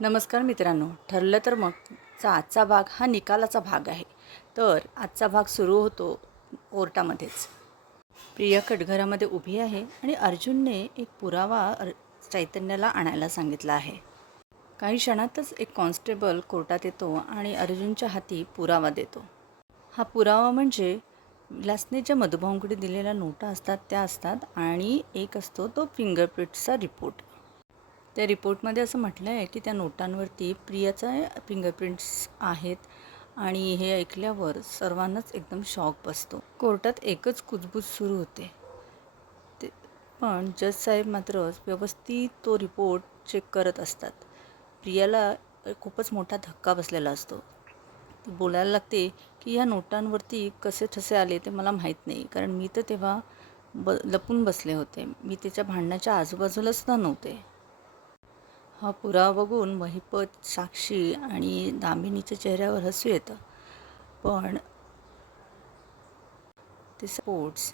नमस्कार मित्रांनो. ठरलं तर मग आजचा भाग हा निकालाचा भाग आहे. तर आजचा भाग सुरू होतो कोर्टामध्येच. प्रिया कटघरामध्ये उभी आहे आणि अर्जुनने एक पुरावा चैतन्याला आणायला सांगितला आहे. काही क्षणातच एक कॉन्स्टेबल कोर्टात येतो आणि अर्जुनच्या हाती पुरावा देतो. हा पुरावा म्हणजे विलासने ज्या मधुभाऊंकडे दिलेल्या नोटा असतात त्या असतात आणि एक असतो तो फिंगरप्रिंटचा रिपोर्ट. त्या रिपोर्टमध्ये असं म्हटलं आहे की त्या नोटांवरती प्रियाचा फिंगरप्रिंट्स आहेत आणि हे ऐकल्यावर सर्वांनाच एकदम शॉक बसतो. कोर्टात एकच कुजबूज सुरू होते. ते पण जज साहेब मात्र व्यवस्थित तो रिपोर्ट चेक करत असतात. प्रियाला खूपच मोठा धक्का बसलेला असतो. ती बोलायला लागते की या नोटांवरती कसे ठसे आले ते मला माहीत नाही, कारण मी तर तेव्हा लपून बसले होते. मी त्याच्या भांडणाच्या आजूबाजूला सुद्धा नव्हते. हा पुरावा बघून महिपत, साक्षी आणि दामिनीच्या चेहऱ्यावर हसू येतं. पण ते स्पोर्ट्स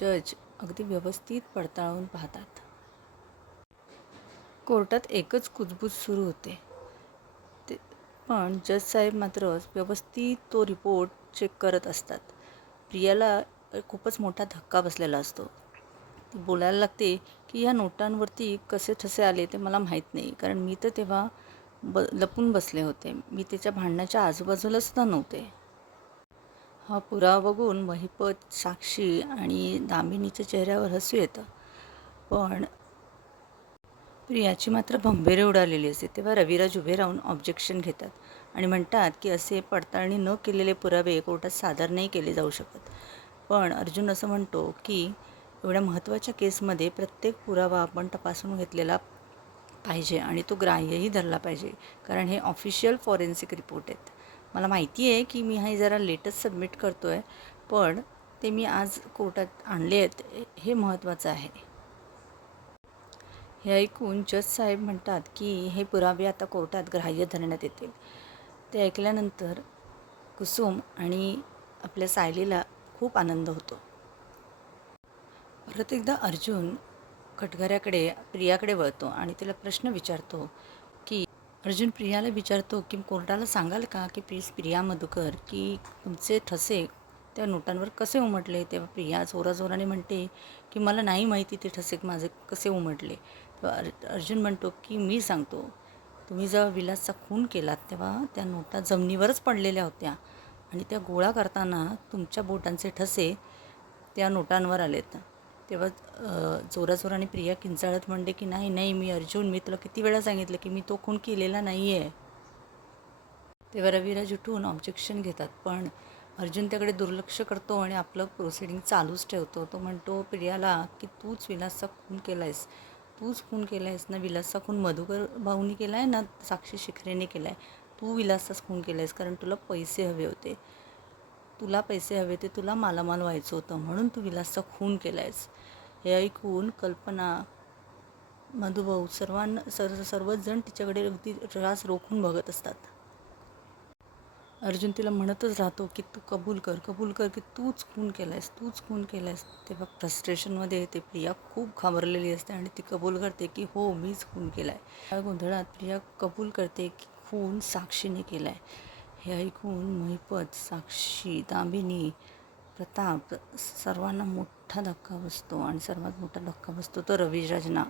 जज अगदी व्यवस्थित पडताळून पाहतात. कोर्टात एकच कुजबूज सुरू होते. ते पण जज साहेब मात्र व्यवस्थित तो रिपोर्ट चेक करत असतात. प्रियाला खूपच मोठा धक्का बसलेला असतो. ती बोलायला लागते की या नोटांवरती कसे ठसे आले ते मला माहीत नाही, कारण मी तर तेव्हा लपून बसले होते. मी त्याच्या भांडणाच्या आजूबाजूला सुद्धा नव्हते. हा पुरावा बघून महिपत, साक्षी आणि दामिनीच्या चेहऱ्यावर हसू येतं. पण प्रियाची मात्र भंभेरे उडालेली असते. तेव्हा रविराज उभे राहून ऑब्जेक्शन घेतात आणि म्हणतात की असे पडताळणी न केलेले पुरावे कोर्टात सादर नाही केले जाऊ शकत. पण अर्जुन असं म्हणतो की एवढ्या महत्त्वाच्या केसमध्ये प्रत्येक पुरावा आपण तपासून घेतलेला पाहिजे आणि तो ग्राह्यही धरला पाहिजे, कारण हे ऑफिशियल फॉरेन्सिक रिपोर्ट आहेत. मला माहिती आहे की मी हे जरा लेटच सबमिट करतो आहे, पण ते मी आज कोर्टात आणले आहेत, हे महत्त्वाचं आहे. हे ऐकून जज साहेब म्हणतात की हे पुरावे आता कोर्टात ग्राह्य धरण्यात येतील. ते ऐकल्यानंतर कुसुम आणि आपल्या सायलीला खूप आनंद होतो. परत एकदा अर्जुन कटघऱ्याकडे प्रियाकडे वळतो आणि तिला प्रश्न विचारतो की अर्जुन प्रियाला विचारतो की कोर्टाला सांगाल का की प्रिया मधुकर की तुमचे ठसे त्या नोटांवर कसे उमटले. तेव्हा प्रिया जोराजोराने म्हणते की मला नाही माहिती ते ठसे माझे कसे उमटले. अर्जुन म्हणतो की मी सांगतो, तुम्ही जेव्हा विलासचा खून केलात तेव्हा त्या नोटा जमिनीवरच पडलेल्या होत्या आणि त्या गोळा करताना तुमच्या बोटांचे ठसे त्या नोटांवर आलेत. तेव्हा जोराजोराने प्रिया किंचाळत म्हणते की नाही नाही, मी अर्जुन, मी तुला किती वेळा सांगितलं की मी तो खून केलेला नाही आहे. तेव्हा रविराज उठून ऑब्जेक्शन घेतात, पण अर्जुन त्याकडे दुर्लक्ष करतो आणि आपलं प्रोसिडिंग चालूच ठेवतो. तो म्हणतो प्रियाला की तूच विलासचा खून केला आहेस, तूच खून केला आहेस ना. विलासचा खून मधुकर भाऊनी केला आहे ना, साक्षी शिखरेने केला आहे. तू विलासचाच खून केला आहेस, कारण तुला पैसे हवे होते. तुला पैसे हवे होते, तुला मालामाल व्हायचं होतं, म्हणून तू विलासचा खून केला आहेस. हे ऐकून कल्पना, मधुभाऊ सर्वच जण तिच्याकडे अगदी रास रोखून बघत असतात. अर्जुन तिला म्हणतच राहतो की तू कबूल कर की तूच खून केला आहेस, तूच खून केला आहेस. तेव्हा फ्रस्ट्रेशनमध्ये येते. प्रिया खूप घाबरलेली असते आणि ती कबूल करते की हो, मीच खून केला आहे. या गोंधळात प्रिया कबूल करते की खून साक्षीने केला आहे. हे ऐकून महिपत, साक्षी, दामिनी, प्रताप सर्वांना मोठा धक्का बसतो आणि सर्वात मोठा धक्का बसतो तो रविराजना,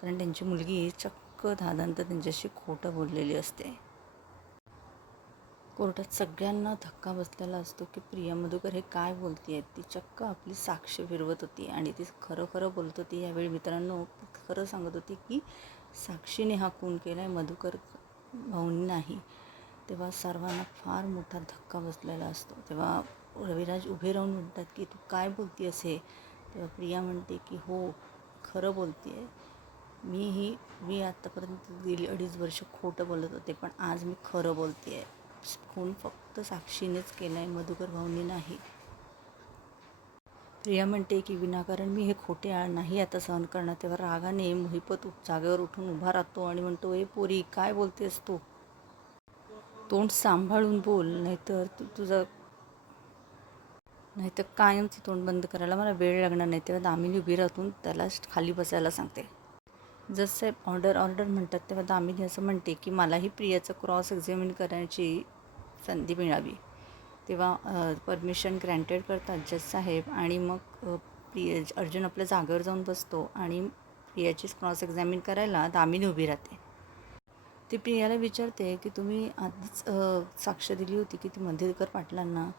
कारण त्यांची मुलगी चक्क दादांत त्यांच्याशी खोटं बोललेली असते. कोर्टात सगळ्यांना धक्का बसलेला असतो की प्रिया मधुकर हे काय बोलते आहे. ती चक्क आपली साक्ष फिरवत होती आणि ती खरं बोलत होती. यावेळी मित्रांनो खरं सांगत होती की साक्षीने हा खून केला आहे, मधुकर भाऊंनी नाही. तेव्हा सर्वांना फार मोठा धक्का बसलेला असतो. तेव्हा रविराज उभे राहून म्हणतात की तू काय बोलते असे. तेव्हा प्रिया म्हणते की हो, खरं बोलते आहे. मी आत्तापर्यंत गेली 2.5 वर्ष खोटं बोलत होते, पण आज मी खरं बोलते आहे. खून फक्त साक्षीनेच केला आहे, मधुकर भाऊंनी नाही. प्रिया म्हणते की विनाकारण मी हे खोटे नाही आता सहन करणार. तेव्हा रागाने महिपत जागेवर उठून उभा राहतो आणि म्हणतो, ए पोरी, काय बोलतेस तू? तोंड सांभाळून बोल, नाहीतर कायमचं तोंड बंद करायला मला वेळ लागणार नाही. तेव्हा दामिनी उभी राहून त्याला खाली बसायला सांगते. जज साहेब ऑर्डर ऑर्डर म्हणतात तेव्हा दामिनी असं म्हणते की मलाही प्रियाचं क्रॉस एक्झामिन करण्याची संधी मिळावी. तेव्हा परमिशन ग्रँटेड करतात जज साहेब आणि मग अर्जुन आपल्या जागेवर जाऊन बसतो आणि प्रियाची क्रॉस एक्झामिन करायला दामिनी उभी राहते. ती प्रियाला विचारते की तुम्ही आधीच साक्ष दिली होती की ती मंदिरकर पाटलांना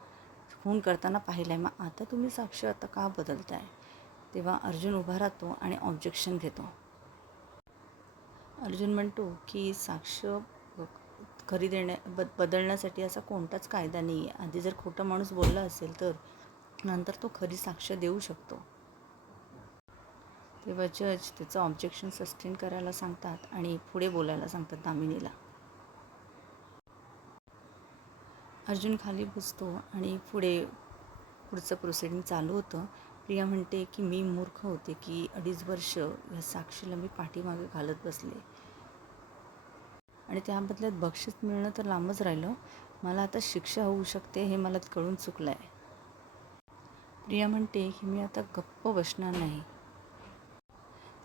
खून करताना पाहिलं आहे, मग आता तुम्ही साक्ष आता का बदलताय? तेव्हा अर्जुन उभा राहतो आणि ऑब्जेक्शन घेतो. अर्जुन म्हणतो की साक्ष खरी बदलण्यासाठी असा कोणताच कायदा नाही आहे. आधी जर खोटं माणूस बोलला असेल तर नंतर तो खरी साक्ष देऊ शकतो. तेव्हा जज त्याचं ऑब्जेक्शन सस्टेन करायला सांगतात आणि पुढे बोलायला सांगतात दामिनीला. अर्जुन खाली बसतो आणि पुढचं प्रोसिडिंग चालू होतं. प्रिया म्हणते की मी मूर्ख होते की 2.5 वर्ष या साक्षीला मी पाठीमागे घालत बसले आणि त्या बदल्यात बक्षीस मिळणं तर लांबच राहिलं, मला आता शिक्षा होऊ शकते हे मला कळून चुकलं आहे. प्रिया म्हणते की मी आता गप्प बसणार नाही.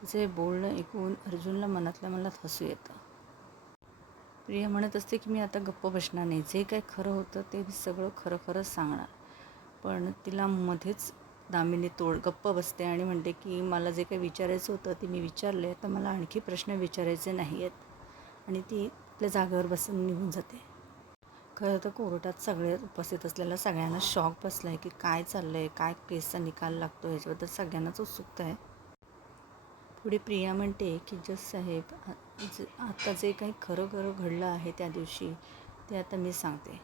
तिचे बोलणं ऐकून अर्जुनला मनातल्या मनात हसू येतं. प्रिया म्हणत असते की मी आता गप्प बसणार नाही, जे काही खरं होतं ते मी सगळं खरं खरंच सांगणार. पण तिला मध्येच दामिनी गप्प बसते आणि म्हणते की मला जे काही विचारायचं होतं ते मी विचारले, तर मला आणखी प्रश्न विचारायचे नाही आहेत. आणि ती आपल्या जागेवर बसून निघून जाते. खरं तर कोर्टात सगळे उपस्थित असलेल्या सगळ्यांना शॉक बसला आहे की काय चाललं आहे, काय केसचा निकाल लागतो ह्याच्याबद्दल सगळ्यांनाच उत्सुकता आहे. पुढे प्रिया म्हणते की जज साहेब, आता जे काही खरं खरं घडलं आहे त्या दिवशी ते आता मी सांगते.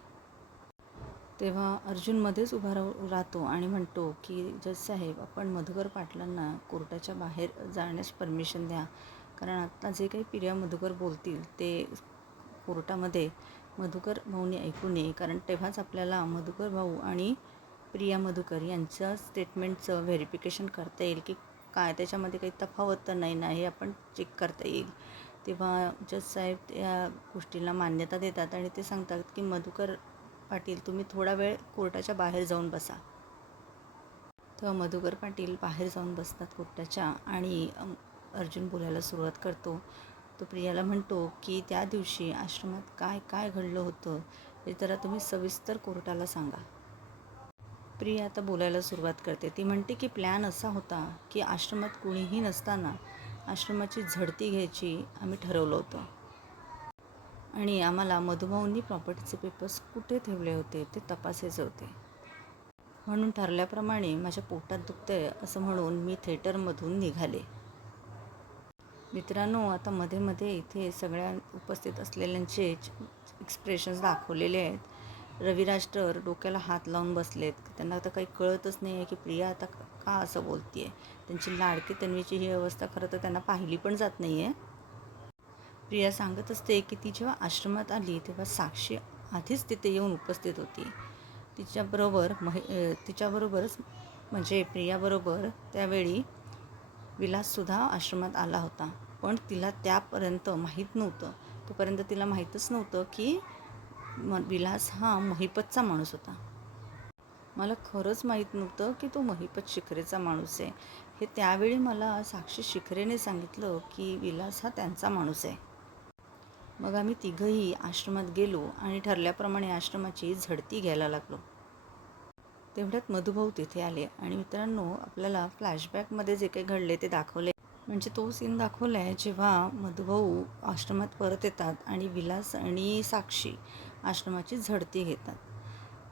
तेव्हा अर्जुन मध्येच उभा राहतो आणि म्हणतो की जज साहेब, आपण मधुकर पाटलांना कोर्टाच्या बाहेर जाण्यास परमिशन द्या, कारण आता जे काही प्रिया मधुकर बोलतील ते कोर्टामध्ये मधुकर भाऊनी ऐकू नये, कारण तेव्हाच आपल्याला मधुकर भाऊ आणि प्रिया मधुकर यांच्या स्टेटमेंटचं व्हेरिफिकेशन करता येईल की काय त्याच्यामध्ये काही तफावत तर नाही ना, हे आपण चेक करता येईल. तेव्हा जज साहेब या गोष्टीला मान्यता देतात आणि ते सांगतात की मधुकर पाटील, तुम्ही थोडा वेळ कोर्टाच्या बाहेर जाऊन बसा. तेव्हा मधुकर पाटील बाहेर जाऊन बसतात कोर्टाच्या आणि अर्जुन बोलायला सुरुवात करतो. तो प्रियाला म्हणतो की त्या दिवशी आश्रमात काय काय घडलं होतं हे जरा तुम्ही सविस्तर कोर्टाला सांगा. प्रिया आता बोलायला सुरुवात करते. ती म्हणते की प्लॅन असा होता की आश्रमात कुणीही नसताना आश्रमाची झडती घ्यायची आम्ही ठरवलं होतं आणि आम्हाला मधुभाऊंनी प्रॉपर्टीचे पेपर्स कुठे ठेवले होते ते तपासायचे होते. म्हणून ठरल्याप्रमाणे माझ्या पोटात दुखतंय असं म्हणून मी थिएटरमधून निघाले. मित्रांनो, आता मध्ये मध्ये इथे सगळ्या उपस्थित असलेल्यांचे एक्सप्रेशन्स दाखवलेले आहेत. रविराज तर डोक्याला हात लावून बसलेत. त्यांना आता काही कळतच नाही आहे की प्रिया आता का असं बोलते आहे. त्यांची लाडकी तन्वीची ही अवस्था खरं तर त्यांना पाहिली पण जात नाही आहे. प्रिया सांगत असते की ती जेव्हा आश्रमात आली तेव्हा साक्षी आधीच तिथे येऊन उपस्थित होती. तिच्याबरोबरच म्हणजे प्रियाबरोबर त्यावेळी विलाससुद्धा आश्रमात आला होता, पण तिला त्यापर्यंत माहीत नव्हतं. तोपर्यंत तिला माहीतच नव्हतं की विलास हा महिपतचा माणूस होता. मला खरंच माहीत नव्हतं की तो महिपत शिखरेचा माणूस आहे. हे त्यावेळी मला साक्षी शिखरेने सांगितलं की विलास हा त्यांचा माणूस आहे. मग आम्ही तिघंही आश्रमात गेलो आणि ठरल्याप्रमाणे आश्रमाची झडती घ्यायला लागलो. तेवढ्यात मधुभाऊ तिथे आले आणि मित्रांनो, आपल्याला फ्लॅशबॅकमध्ये जे काही घडले ते दाखवले. म्हणजे तो सीन दाखवला आहे जेव्हा मधुभाऊ आश्रमात परत येतात आणि विलास आणि साक्षी आश्रमाची झडती घेतात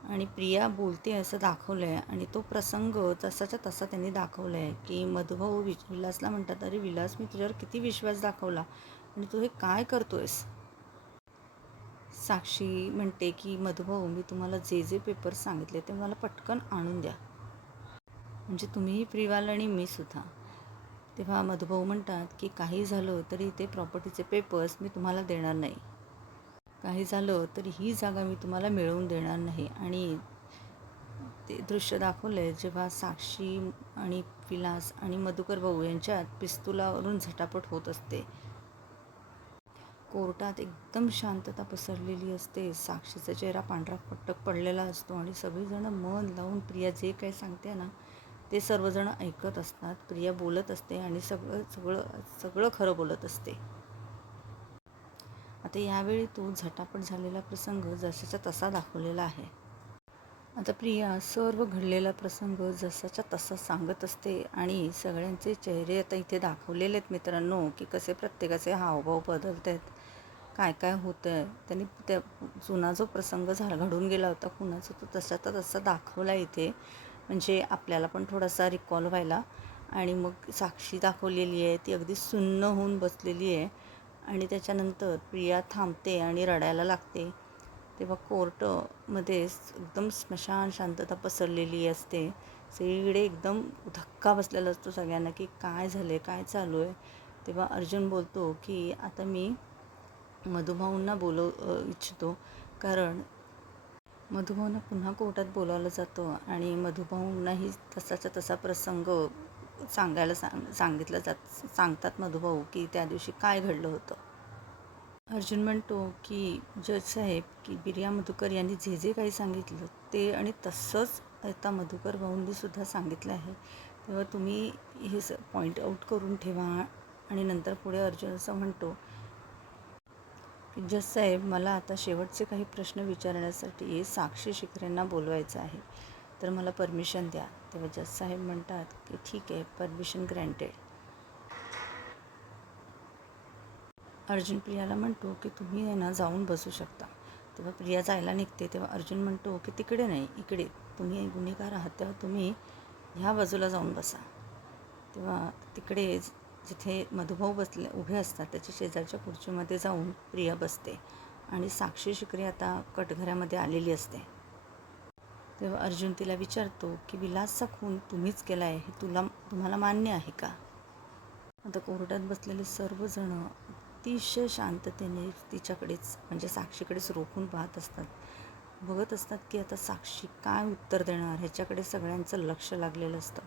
आणि प्रिया बोलते असं दाखवलं आहे. आणि तो प्रसंग तसाच्या तसा त्यांनी दाखवला आहे की मधुभाऊ विलासला म्हणतात, अरे विलास, मी तुझ्यावर किती विश्वास दाखवला आणि तू हे काय करतोयस. साक्षी म्हणते की मधुभाऊ, मी तुम्हाला जे जे पेपर्स सांगितले ते मला पटकन आणून द्या, म्हणजे तुम्हीही फ्री व्हाल आणि मी सुद्धा. तेव्हा मधुभाऊ म्हणतात की काही झालं तरी ते प्रॉपर्टीचे पेपर्स मी तुम्हाला देणार नाही, काही झालं तरी ही जागा मी तुम्हाला मिळवून देणार नाही. आणि ते दृश्य दाखवलं आहे जेव्हा साक्षी आणि विलास आणि मधुकर भाऊ यांच्यात पिस्तुलावरून झटापट होत असते. कोर्टात एकदम शांतता पसरलेली असते. साक्षीचा चेहरा पांढरा फटक पडलेला असतो आणि सगळीजणं मन लावून प्रिया जे काही सांगते ना ते सर्वजण ऐकत असतात. प्रिया बोलत असते आणि सगळं सगळं सगळं खरं बोलत असते. आता यावेळी तो झटापट झालेला प्रसंग जसाच्या तसा दाखवलेला आहे. आता प्रिया सर्व घडलेला प्रसंग जसाच्या तसा सांगत असते आणि सगळ्यांचे चेहरे आता इथे दाखवलेले आहेत मित्रांनो, की कसे प्रत्येकाचे हावभाव बदलत आहेत, काय काय होतं आहे. त्यांनी त्या जुना जो प्रसंग घडून गेला होता कुणाचा, तो तसाचा तसा दाखवला इथे, म्हणजे आपल्याला पण थोडासा रिकॉल व्हायला. आणि मग साक्षी दाखवलेली आहे, ती अगदी सुन्न होऊन बसलेली आहे आणि त्याच्यानंतर प्रिया थांबते आणि रडायला लागते. तेव्हा कोर्टमध्ये एकदम स्मशान शांतता पसरलेली असते. सगळीकडे एकदम धक्का बसलेला असतो सगळ्यांना, की काय झालं, काय चालू आहे. तेव्हा अर्जुन बोलतो की आता मी मधुभाऊंना इच्छितो, कारण मधुभाऊंना पुन्हा कोर्टात बोलावलं जातं आणि मधुभाऊंनाही तसाचा तसा प्रसंग सांगतात मधुभाऊ, की त्या दिवशी काय घडलं होतं. अर्जुन म्हणतो की जज साहेब, की प्रिया मधुकर यांनी जे जे काही सांगितलं ते आणि तसंच आता मधुकर भाऊंनी सुद्धा सांगितलं आहे. तेव्हा तुम्ही हे पॉईंट आऊट करून ठेवा. आणि नंतर पुढे अर्जुन असं म्हणतो की जज साहेब, मला आता शेवटचे काही प्रश्न विचारण्यासाठी साक्षी शिकरेंना बोलवायचं आहे, तर मला परमिशन द्या. तेव्हा जज साहेब म्हणतात की ठीक आहे, परमिशन ग्रँटेड. अर्जुन प्रियाला म्हणतो की तुम्ही ना जाऊन बसू शकता. तेव्हा प्रिया जायला निघते. तेव्हा अर्जुन म्हणतो की तिकडे नाही, इकडे, तुम्ही गुन्हेगार आहात, तेव्हा तुम्ही ह्या बाजूला जाऊन बसा. तेव्हा तिकडे जिथे मधुभाऊ उभे असतात त्याच्या शेजारच्या खुर्चीमध्ये जाऊन प्रिया बसते आणि साक्षी शिकरे आता कटघऱ्यामध्ये आलेली असते. तेव्हा अर्जुन तिला विचारतो की विलासचा खून तुम्हीच केला आहे, हे तुम्हाला मान्य आहे का? आता कोर्टात बसलेले सर्वजण अतिशय शांततेने तिच्याकडेच, म्हणजे साक्षीकडेच रोखून पाहत असतात, बघत असतात की आता साक्षी काय उत्तर देणार, ह्याच्याकडे सगळ्यांचं लक्ष लागलेलं असतं.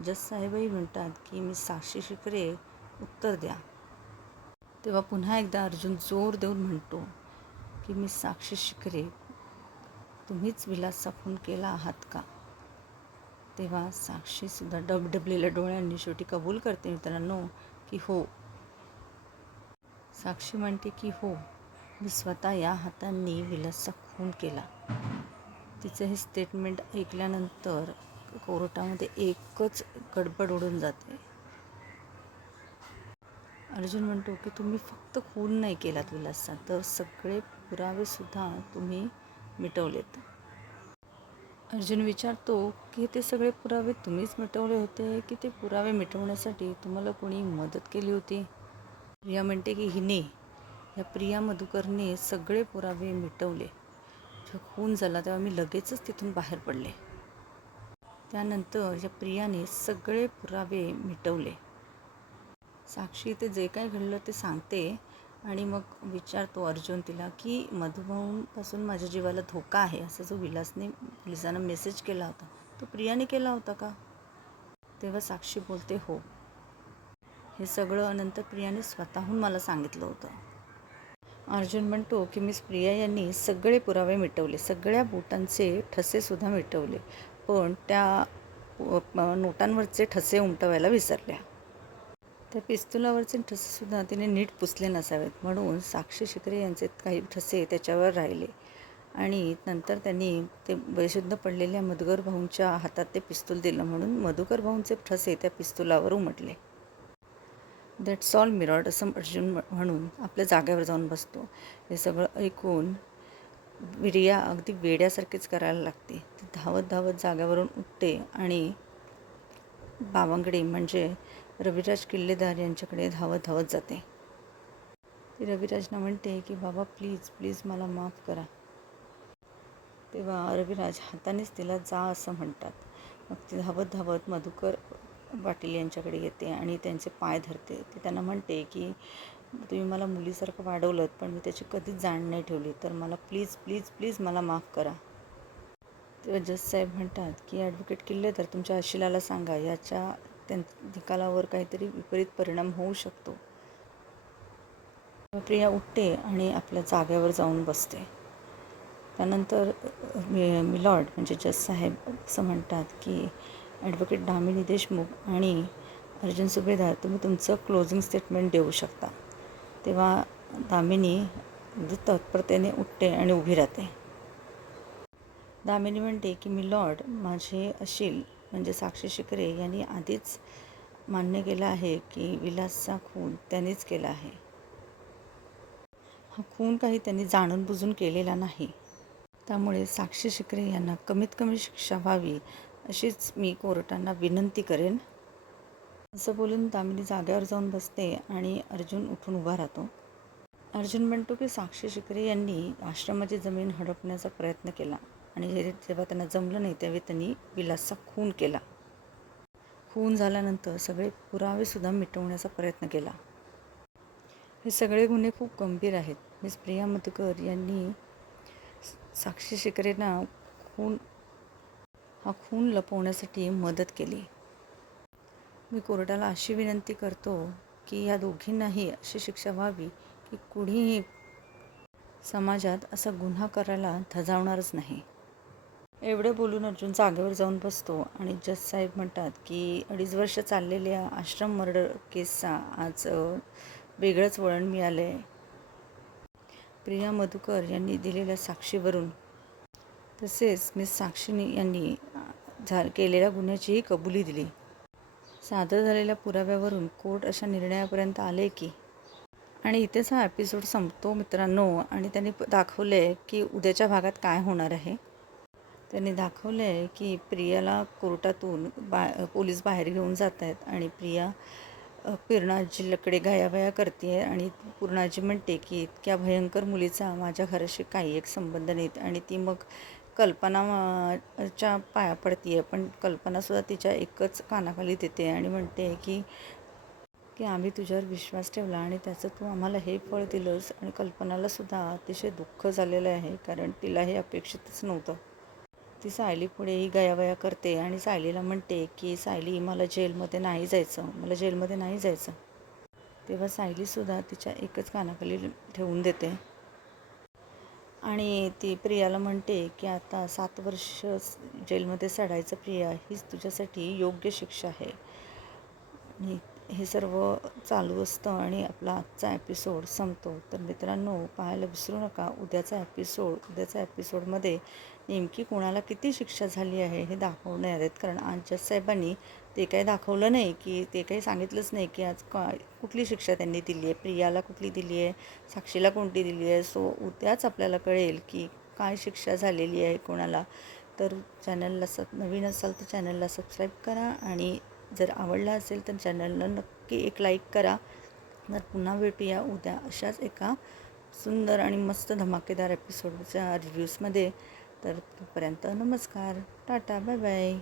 जज साहेबही म्हणतात की मी साक्षी शिकरे, उत्तर द्या. तेव्हा पुन्हा एकदा अर्जुन जोर देऊन म्हणतो की मी साक्षी शिकरे, तुम्हीच विलासचा खून केला आहात का? तेव्हा साक्षीसुद्धा डबडबलेल्या डोळ्यांनी शेवटी कबूल करते मित्रांनो की हो. साक्षी म्हणते की हो, मी स्वतः या हातांनी विलासचा खून केला. तिचं हे स्टेटमेंट ऐकल्यानंतर कोर्टामध्ये एकच गडबड उडून जाते. अर्जुन म्हणतो की तुम्ही फक्त खून नाही केलात विलासचा, तर सगळे पुरावेसुद्धा तुम्ही मिटवलेत. अर्जुन विचारतो की ते सगळे पुरावे तुम्हीच मिटवले होते, की ते पुरावे मिटवण्यासाठी तुम्हाला कोणी मदत केली होती? प्रिया म्हणते की या प्रिया मधुकरने सगळे पुरावे मिटवले. जेव्हा खून झाला तेव्हा मी लगेचच तिथून बाहेर पडले. त्यानंतर या प्रियाने सगळे पुरावे मिटवले. साक्षी ते जे काय घडलं ते सांगते आणि मग विचारतो अर्जुन तिला की मधुभाऊंपासून माझ्या जीवाला धोका आहे, असा जो विलासने पोलिसांना मेसेज केला होता, तो प्रियाने केला होता का? तेव्हा साक्षी बोलते हो, हे सगळं नंतर प्रियाने स्वतःहून मला सांगितलं होतं. अर्जुन म्हणतो की मिस प्रिया यांनी सगळे पुरावे मिटवले, सगळ्या बोटांचे ठसेसुद्धा मिटवले, पण त्या नोटांवरचे ठसे उमटवायला विसरल्या. त्या पिस्तुलावरचे ठसेसुद्धा तिने नीट पुसले नसावेत, म्हणून साक्षी शिकरे यांचे काही ठसे त्याच्यावर राहिले. आणि नंतर त्यांनी ते बेशुद्ध पडलेल्या मधुकर भाऊंच्या हातात ते पिस्तूल दिलं, म्हणून मधुकर भाऊंचे ठसे त्या पिस्तुलावर उमटले. दॅट्स ऑल मिरॉड, असं अर्जुन म्हणून आपल्या जागेवर जाऊन बसतो. हे सगळं ऐकून प्रिया अगदी वेड्यासारखीच करायला लागते. ती धावत धावत जागेवरून उठते आणि बाबांकडे, म्हणजे रविराज किल्लेदार यांच्याकडे धावत धावत जाते. ती रविराजना म्हणते की बाबा प्लीज प्लीज मला माफ करा. तेव्हा रविराज हातानेच तिला जा असं म्हणतात. मग ती धावत धावत मधुकर पाटील यांच्याकडे येते आणि त्यांचे पाय धरते. ती त्यांना म्हणते की तुम्ही मला मुलीसारखं वाढवलं, पण मी त्याची कधीच जाण नाही ठेवली, तर मला प्लीज प्लीज प्लीज मला माफ करा. तेव्हा जज साहेब म्हणतात की ॲडव्होकेट किल्लेदार, तुमच्या अशिलाला सांगा, याच्या निकालावर काहीतरी विपरीत परिणाम होऊ शकतो. प्रिया उठते आणि आपल्या जागेवर जाऊन बसते. त्यानंतर मिलॉर्ड, म्हणजे जज साहेब असं म्हणतात की ॲडव्होकेट दामिनी देशमुख आणि अर्जुन सुभेदार, तुम्ही तुमचं क्लोजिंग स्टेटमेंट देऊ शकता. तेव्हा दामिनी अगदी तत्परतेने उठते आणि उभी राहते. दामिनी म्हणते की मी लॉर्ड, माझे अशील म्हणजे साक्षी शिकरे यांनी आधीच मान्य केलं आहे की विलासचा खून त्यांनीच केला आहे. हा खून काही त्यांनी जाणून बुजून केलेला नाही. त्यामुळे साक्षी शिकरे यांना कमीत कमी शिक्षा व्हावी अशीच मी कोर्टांना विनंती करेन. असं बोलून दामिनी जागेवर जाऊन बसते आणि अर्जुन उठून उभा राहतो. अर्जुन म्हणतो की साक्षी शिकरे यांनी आश्रमाची जमीन हडपण्याचा प्रयत्न केला आणि जेव्हा त्यांना जमलं नाही त्यावेळी त्यांनी विलासचा खून केला. खून झाल्यानंतर सगळे पुरावेसुद्धा मिटवण्याचा प्रयत्न केला. हे सगळे गुन्हे खूप गंभीर आहेत. मिस प्रिया मधुकर यांनी साक्षी शिकरेंना हा खून लपवण्यासाठी मदत केली. मी कोर्टाला अशी विनंती करतो की या दोघींनाही अशी शिक्षा व्हावी की कुणीही समाजात असा गुन्हा करायला धजावणारच नाही. एवढं बोलून अर्जुन जागेवर जाऊन बसतो आणि जज साहेब म्हणतात की 2.5 वर्ष चाललेल्या आश्रम मर्डर केसचा आज वेगळंच वळण मिळालं आहे. प्रिया मधुकर यांनी दिलेल्या साक्षीवरून तसेच मिस साक्षी यांनी केलेल्या गुन्ह्याचीही कबुली दिली. सादर झालेल्या पुराव्यावरून कोर्ट अशा निर्णयापर्यंत आले की आणि इथेच हा एपिसोड संपतो मित्रांनो. आणि त्यांनी दाखवलं आहे की उद्याच्या भागात काय होणार आहे. त्यांनी दाखवलं आहे की प्रियाला कोर्टातून पोलीस बाहेर घेऊन जात आहेत आणि प्रिया पूर्णाजीकडे गयावया करते आहे आणि पूर्णाजी म्हणते की इतक्या भयंकर मुलीचा माझ्या घराशी काही एक संबंध नाहीत. आणि ती मग कल्पनाच्या पाया पडते आहे, पण कल्पनासुद्धा तिच्या एकच कानाखाली देते आणि म्हणते की आम्ही तुझ्यावर विश्वास ठेवला आणि त्याचं तू आम्हाला हे फळ दिलंस. आणि कल्पनालासुद्धा अतिशय दुःख झालेलं आहे कारण तिला हे अपेक्षितच नव्हतं. ती सायलीपुढेही गयावया करते आणि सायलीला म्हणते की सायली, मला जेलमध्ये नाही जायचं. तेव्हा सायलीसुद्धा तिच्या एकच कानाखाली ठेवून देते आणि ती प्रियाला म्हणते की आता 7 वर्ष जेलमध्ये सडायचं प्रिया, हीच तुझ्यासाठी योग्य शिक्षा आहे. आणि हे सर्व चालू असतं आणि आपला आजचा एपिसोड संपतो. तर मित्रांनो, पाहायला विसरू नका उद्याचा एपिसोडमध्ये नेमकी कोणाला किती शिक्षा झाली आहे हे दाखवण्यात आहेत. कारण आज जज साहेबांनी ते काही दाखवलं नाही की ते काही सांगितलंच नाही की आज कुठली शिक्षा त्यांनी दिली आहे, प्रियाला कुठली दिली आहे, साक्षीला कोणती दिली आहे. सो उद्याच आपल्याला कळेल की काय शिक्षा झालेली आहे कोणाला. तर चॅनलला नवीन असाल तर चॅनलला सबस्क्राईब करा आणि जर आवडला असेल तर चॅनलला नक्की एक लाईक करा. तर पुन्हा भेटूया उद्या अशाच एका सुंदर आणि मस्त धमाकेदार एपिसोडच्या रिव्ह्यूजमध्ये. तर तोपर्यंत नमस्कार, टाटा, बाय बाय.